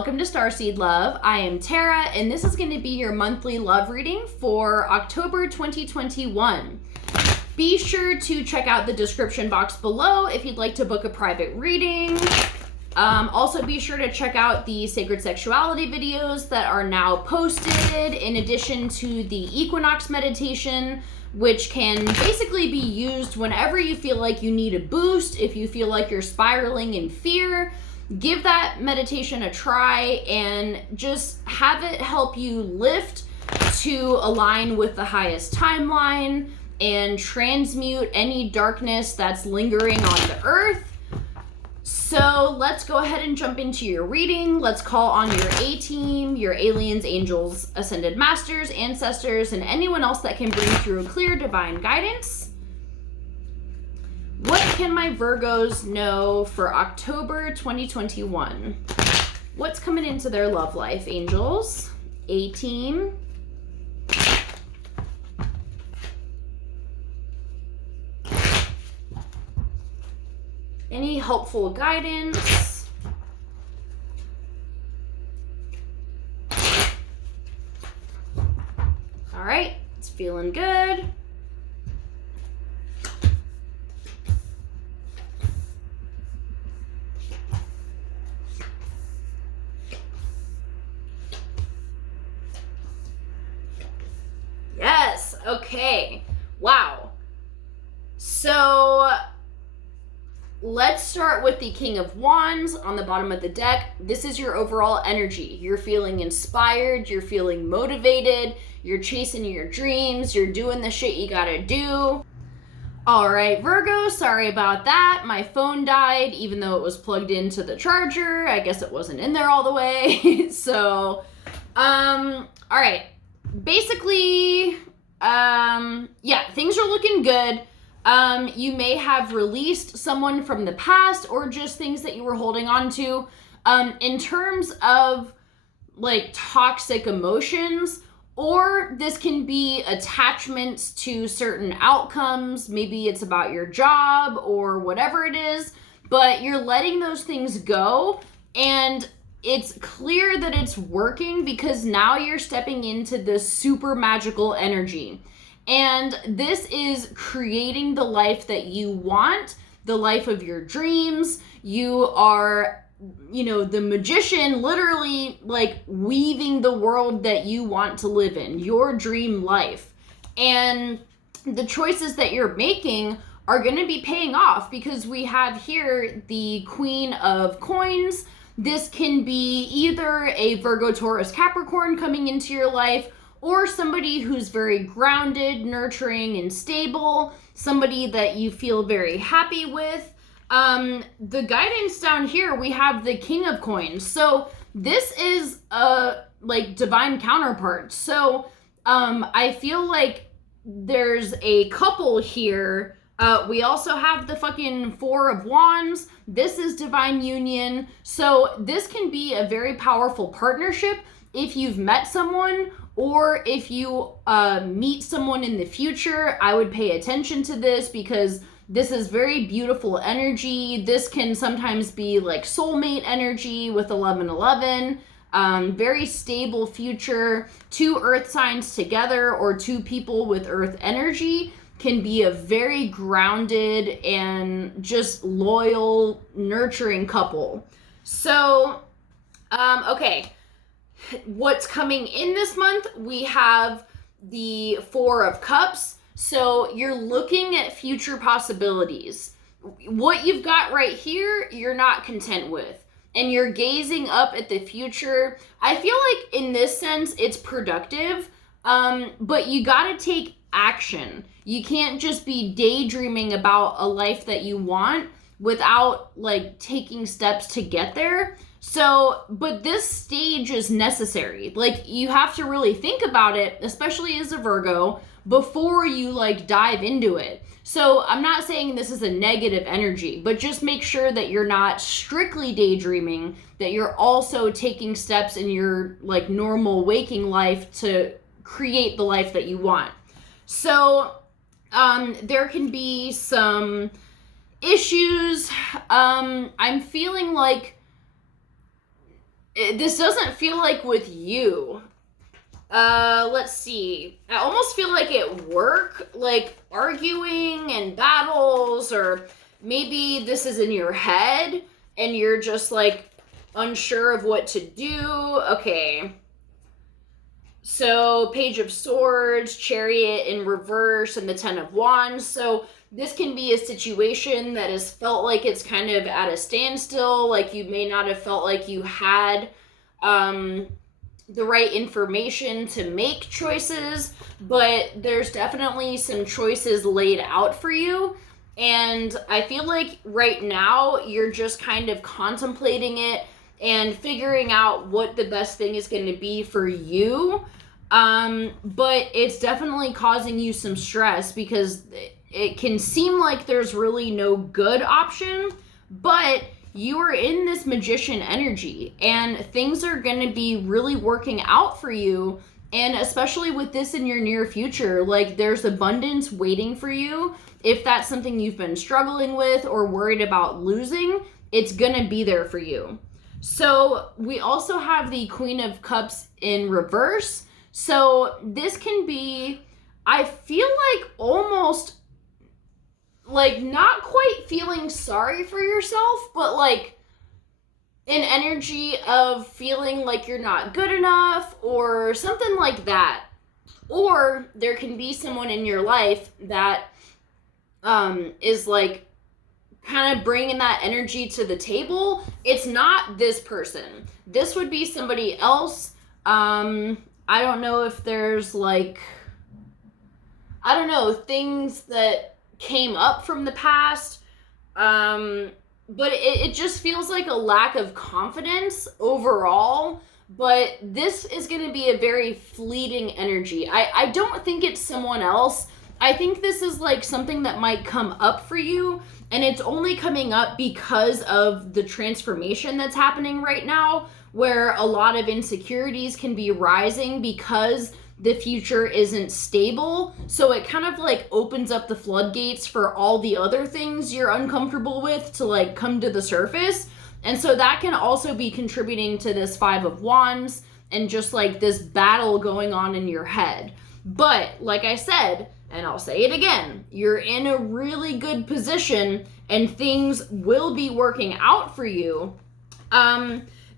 welcome to Starseed Love. I am Tara, and this is going to be your monthly love reading for October 2021. Be sure to check out the description box below if you'd like to book a private reading. Also, be sure to check out the Sacred Sexuality videos that are now posted, in addition to the Equinox meditation, which can basically be used whenever you feel like you need a boost. If you feel like you're spiraling in fear, give that meditation a try and just have it help you lift to align with the highest timeline and transmute any darkness that's lingering on the earth. So let's go ahead and jump into your reading. Let's call on your A-team, your aliens, angels, ascended masters, ancestors, and anyone else that can bring through clear divine guidance. What can my Virgos know for October 2021? What's coming into their love life, angels? A-team. Any helpful guidance? All right, it's feeling good. Yes, okay. Wow. So let's start with the King of Wands on the bottom of the deck. This is your overall energy. You're feeling inspired, you're feeling motivated, you're chasing your dreams, you're doing the shit you gotta do. All right, Virgo, sorry about that. My phone died, even though it was plugged into the charger. I guess it wasn't in there all the way. So, all right. Basically, yeah, things are looking good. You may have released someone from the past or just things that you were holding on to. In terms of like toxic emotions, or this can be attachments to certain outcomes. Maybe it's about your job or whatever it is, but you're letting those things go, and it's clear that it's working because now you're stepping into this super magical energy. And this is creating the life that you want, the life of your dreams. You are, the magician, literally like weaving the world that you want to live in, your dream life. And the choices that you're making are going to be paying off because we have here the Queen of Coins. This can be either a Virgo, Taurus, Capricorn coming into your life, or somebody who's very grounded, nurturing, and stable, somebody that you feel very happy with. The guidance down here, we have the King of Coins. So this is like divine counterpart. So I feel like there's a couple here. We also have the fucking Four of Wands. This is divine union. So this can be a very powerful partnership if you've met someone, or if you meet someone in the future. I would pay attention to this because this is very beautiful energy. This can sometimes be like soulmate energy with 1111. Very stable future. Two earth signs together or two people with earth energy can be a very grounded and just loyal, nurturing couple. So, okay. What's coming in this month? We have the Four of Cups. So you're looking at future possibilities. What you've got right here, you're not content with. And you're gazing up at the future. I feel like in this sense, it's productive, but you gotta take action. You can't just be daydreaming about a life that you want without like taking steps to get there. So, but this stage is necessary. Like, you have to really think about it, especially as a Virgo, before you like dive into it. So I'm not saying this is a negative energy, but just make sure that you're not strictly daydreaming, that you're also taking steps in your like normal waking life to create the life that you want. So there can be some issues. I'm feeling like this doesn't feel like with you. Let's see. I almost feel like at work, like arguing and battles, or maybe this is in your head and you're just like unsure of what to do. Okay. So, Page of Swords, Chariot in reverse, and the Ten of Wands. So, this can be a situation that has felt like it's kind of at a standstill, like you may not have felt like you had the right information to make choices, but there's definitely some choices laid out for you. And I feel like right now you're just kind of contemplating it and figuring out what the best thing is going to be for you. But it's definitely causing you some stress because it can seem like there's really no good option, but you are in this magician energy and things are going to be really working out for you. And especially with this in your near future, like there's abundance waiting for you. If that's something you've been struggling with or worried about losing, it's going to be there for you. So we also have the Queen of Cups in reverse. So this can be, I feel like almost like not quite feeling sorry for yourself, but like an energy of feeling like you're not good enough or something like that. Or there can be someone in your life that is like kind of bringing that energy to the table. It's not this person. This would be somebody else. I don't know if there's like, I don't know, things that came up from the past. But it just feels like a lack of confidence overall. But this is going to be a very fleeting energy. I don't think it's someone else. I think this is like something that might come up for you, and it's only coming up because of the transformation that's happening right now, where a lot of insecurities can be rising because the future isn't stable. So it kind of like opens up the floodgates for all the other things you're uncomfortable with to like come to the surface. And so that can also be contributing to this Five of Wands and just like this battle going on in your head. But like I said, and I'll say it again, you're in a really good position and things will be working out for you.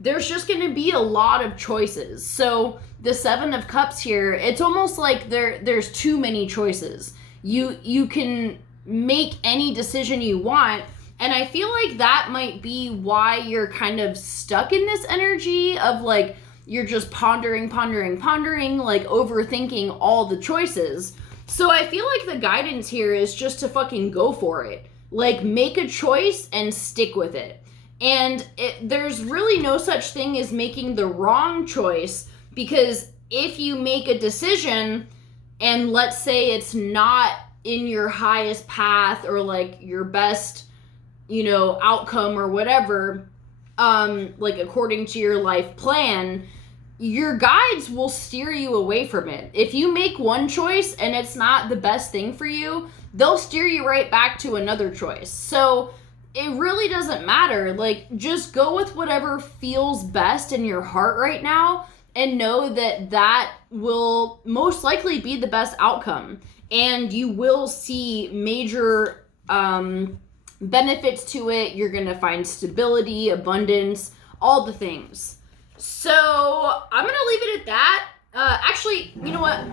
There's just going to be a lot of choices. So the Seven of Cups here, it's almost like there's too many choices. You can make any decision you want, and I feel like that might be why you're kind of stuck in this energy of like you're just pondering, like overthinking all the choices. So I feel like the guidance here is just to fucking go for it. Like make a choice and stick with it. And there's really no such thing as making the wrong choice, because if you make a decision and let's say it's not in your highest path or like your best, outcome or whatever, like according to your life plan, your guides will steer you away from it. If you make one choice and it's not the best thing for you, they'll steer you right back to another choice. So it really doesn't matter. Like, just go with whatever feels best in your heart right now and know that that will most likely be the best outcome. And you will see major benefits to it. You're going to find stability, abundance, all the things. So I'm going to leave it at that. Actually, you know what?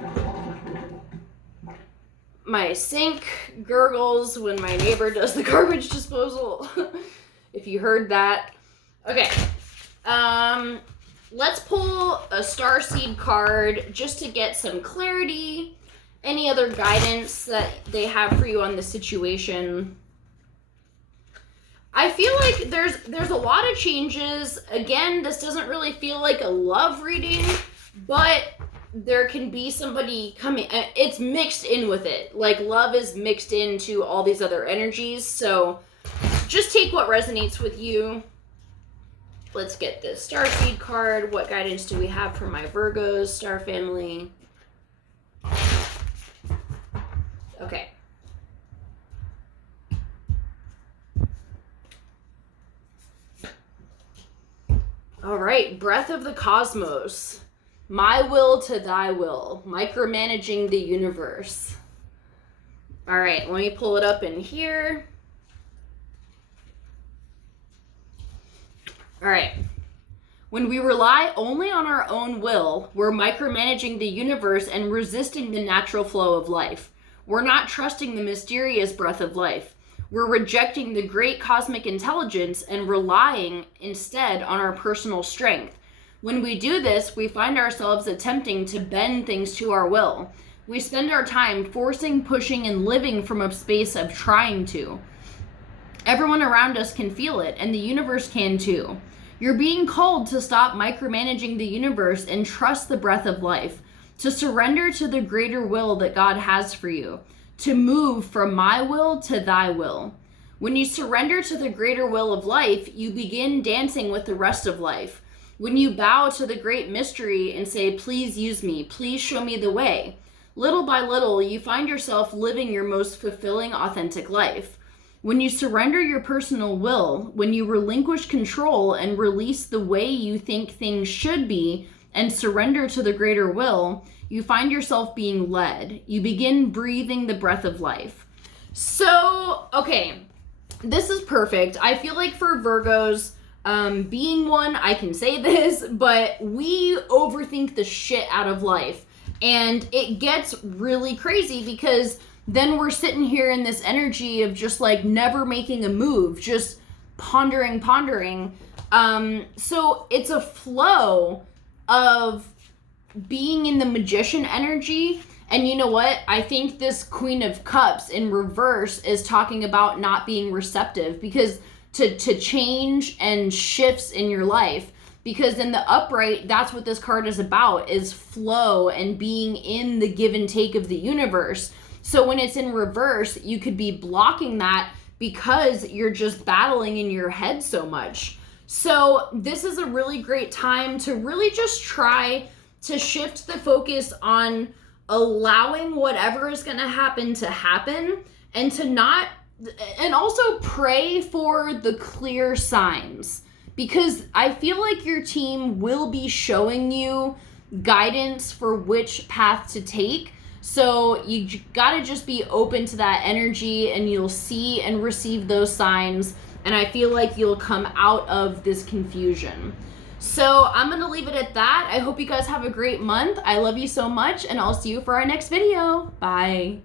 My sink gurgles when my neighbor does the garbage disposal. If you heard that. Okay. Let's pull a Starseed card just to get some clarity. Any other guidance that they have for you on the situation. I feel like there's a lot of changes. Again, this doesn't really feel like a love reading, but there can be somebody coming. It's mixed in with it. Like love is mixed into all these other energies. So just take what resonates with you. Let's get this Starseed card. What guidance do we have for my Virgos, star family? Okay. All right, breath of the cosmos. My will to thy will. Micromanaging the universe. All right, let me pull it up in here. All right. When we rely only on our own will, we're micromanaging the universe and resisting the natural flow of life. We're not trusting the mysterious breath of life. We're rejecting the great cosmic intelligence and relying instead on our personal strength. When we do this, we find ourselves attempting to bend things to our will. We spend our time forcing, pushing, and living from a space of trying to. Everyone around us can feel it, and the universe can too. You're being called to stop micromanaging the universe and trust the breath of life, to surrender to the greater will that God has for you, to move from my will to thy will. When you surrender to the greater will of life, you begin dancing with the rest of life. When you bow to the great mystery and say, please use me, please show me the way, little by little, you find yourself living your most fulfilling, authentic life. When you surrender your personal will, when you relinquish control and release the way you think things should be and surrender to the greater will, you find yourself being led. You begin breathing the breath of life. So, okay, this is perfect. I feel like for Virgos, being one, I can say this, but we overthink the shit out of life. And it gets really crazy because then we're sitting here in this energy of just like never making a move, just pondering. So it's a flow of being in the magician energy. And you know what? I think this Queen of Cups in reverse is talking about not being receptive, because to change and shifts in your life. Because in the upright, that's what this card is about, is flow and being in the give and take of the universe. So when it's in reverse, you could be blocking that because you're just battling in your head so much. So this is a really great time to really just try to shift the focus on allowing whatever is going to happen, and to not, and also pray for the clear signs, because I feel like your team will be showing you guidance for which path to take. So you gotta just be open to that energy, and you'll see and receive those signs, and I feel like you'll come out of this confusion. So I'm gonna leave it at that. I hope you guys have a great month. I love you so much, and I'll see you for our next video. Bye.